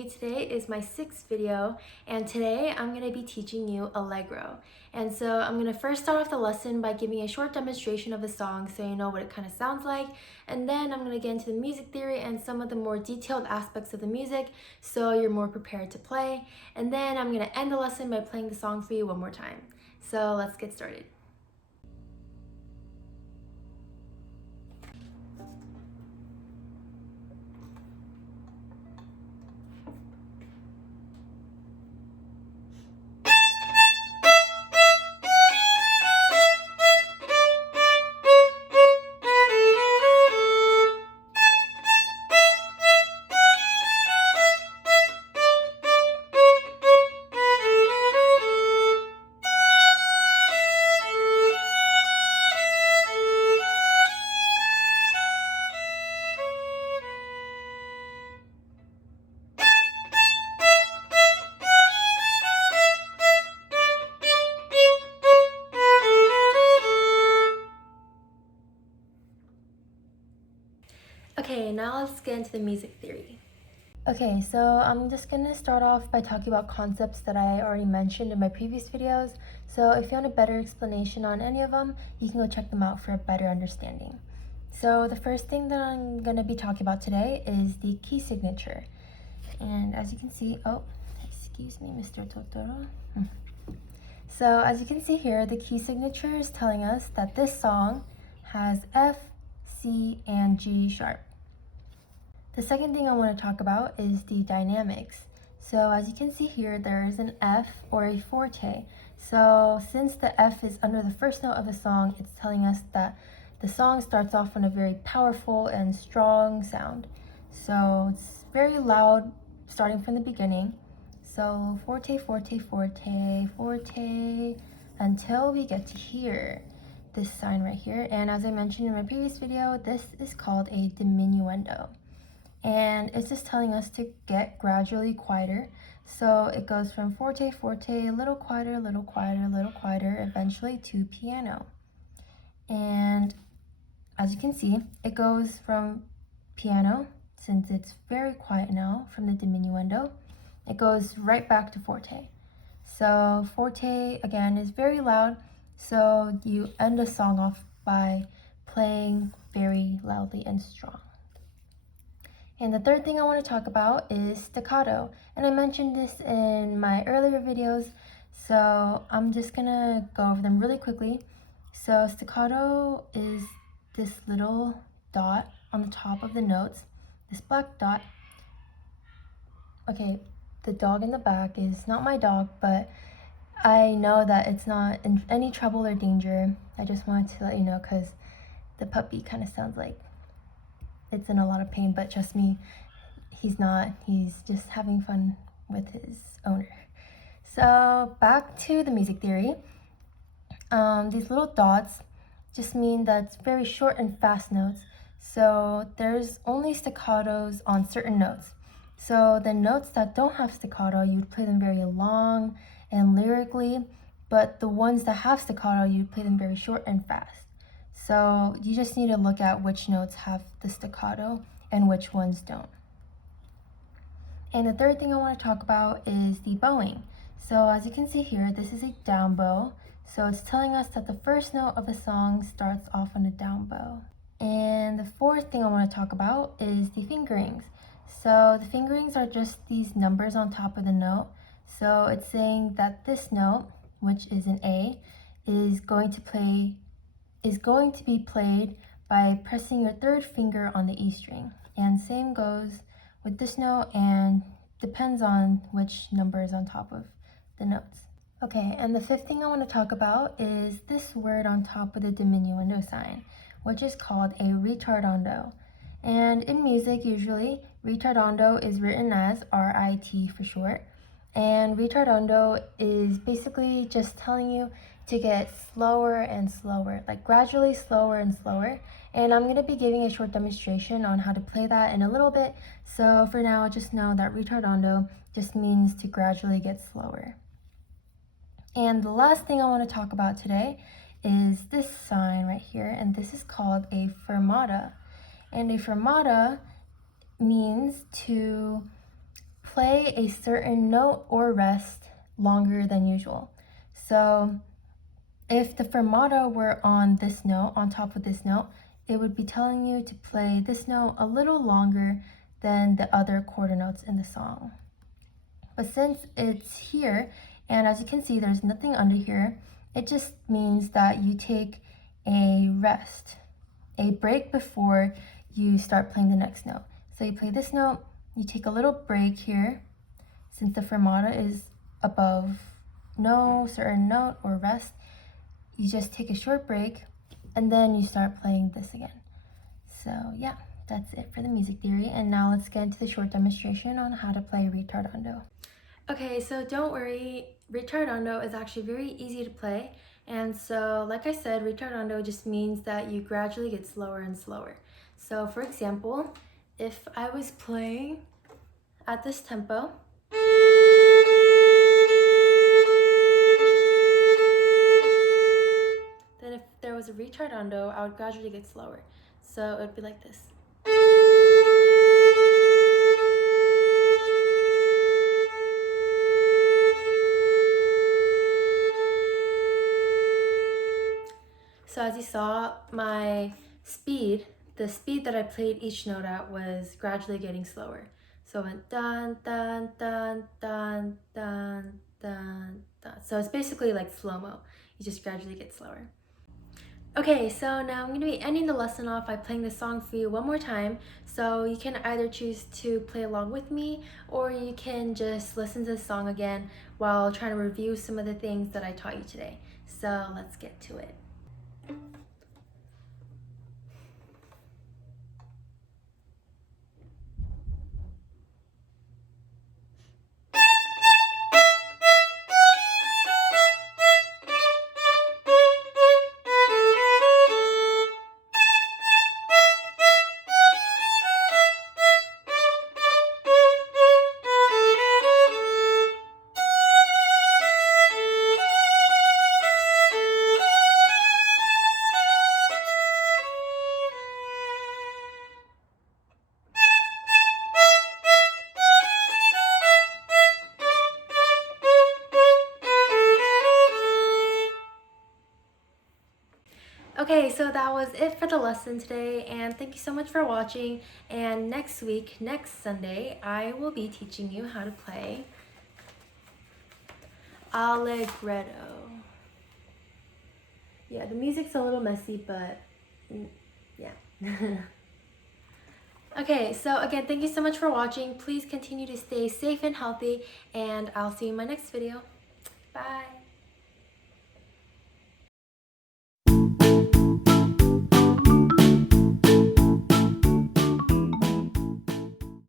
Suzuki. Today is my 6th video, and today I'm going to be teaching you Allegro. And so I'm going to first start off the lesson by giving a short demonstration of the song so you know what it kind of sounds like, and then I'm going to get into the music theory and some of the more detailed aspects of the music so you're more prepared to play, and then I'm going to end the lesson by playing the song for you one more time. So let's get started. Okay, now let's get into the music theory. Okay, so I'm just going to start off by talking about concepts that I already mentioned in my previous videos. So if you want a better explanation on any of them, you can go check them out for a better understanding. So the first thing that I'm going to be talking about today is the key signature. And as you can see, oh, excuse me, Mr. Totoro. So as you can see here, the key signature is telling us that this song has F, C, and G sharp. The second thing I want to talk about is the dynamics. So as you can see here, there is an F or a forte. So since the F is under the first note of the song, it's telling us that the song starts off on a very powerful and strong sound. So it's very loud starting from the beginning. So forte, forte, forte, forte, until we get to here, this sign right here. And as I mentioned in my previous video, this is called a diminuendo. And it's just telling us to get gradually quieter. So it goes from forte, forte, a little quieter, a little quieter, a little quieter, eventually to piano. And as you can see, it goes from piano, since it's very quiet now from the diminuendo, it goes right back to forte. So forte, again, is very loud, so you end a song off by playing very loudly and strong. And the third thing I want to talk about is staccato. And I mentioned this in my earlier videos, so I'm just gonna go over them really quickly. So staccato is this little dot on the top of the notes, this black dot. Okay, the dog in the back is not my dog, but I know that it's not in any trouble or danger. I just wanted to let you know because the puppy kind of sounds like it's in a lot of pain, but trust me, he's not. He's just having fun with his owner. So back to the music theory. These little dots just mean that it's very short and fast notes. So there's only staccatos on certain notes. So the notes that don't have staccato, you'd play them very long and lyrically, but the ones that have staccato, you'd play them very short and fast. So you just need to look at which notes have the staccato and which ones don't. And the third thing I want to talk about is the bowing. So as you can see here, this is a down bow. So it's telling us that the first note of the song starts off on a down bow. And the fourth thing I want to talk about is the fingerings. So the fingerings are just these numbers on top of the note. So it's saying that this note, which is an A, is going to be played by pressing your third finger on the E string. And same goes with this note, and depends on which number is on top of the notes. Okay, and the fifth thing I want to talk about is this word on top of the diminuendo sign, which is called a ritardando. And in music, usually, ritardando is written as R-I-T for short. And ritardando is basically just telling you to get slower and slower, like gradually slower and slower. And I'm going to be giving a short demonstration on how to play that in a little bit. So for now, just know that ritardando just means to gradually get slower. And the last thing I want to talk about today is this sign right here, and this is called a fermata. And a fermata means to play a certain note or rest longer than usual. So if the fermata were on this note, on top of this note, it would be telling you to play this note a little longer than the other quarter notes in the song. But since it's here, and as you can see, there's nothing under here, it just means that you take a rest, a break before you start playing the next note. So you play this note, you take a little break here, since the fermata is above no certain note or rest, you just take a short break, and then you start playing this again. So yeah, that's it for the music theory, and now let's get into the short demonstration on how to play ritardando. Okay, so don't worry, ritardando is actually very easy to play, and so like I said, ritardando just means that you gradually get slower and slower. So for example, if I was playing at this tempo, then if there was a ritardando, I would gradually get slower. So it would be like this. So as you saw, my speed, the speed that I played each note at was gradually getting slower. So it went dun, dun, dun, dun, dun, dun, dun. So it's basically like slow-mo. You just gradually get slower. Okay, so now I'm going to be ending the lesson off by playing the song for you one more time. So you can either choose to play along with me, or you can just listen to the song again while trying to review some of the things that I taught you today. So let's get to it. Okay, so that was it for the lesson today, and thank you so much for watching. And next week, next Sunday, I will be teaching you how to play Allegro. Yeah, the music's a little messy, but yeah. Okay, so again, thank you so much for watching. Please continue to stay safe and healthy, and I'll see you in my next video. Bye.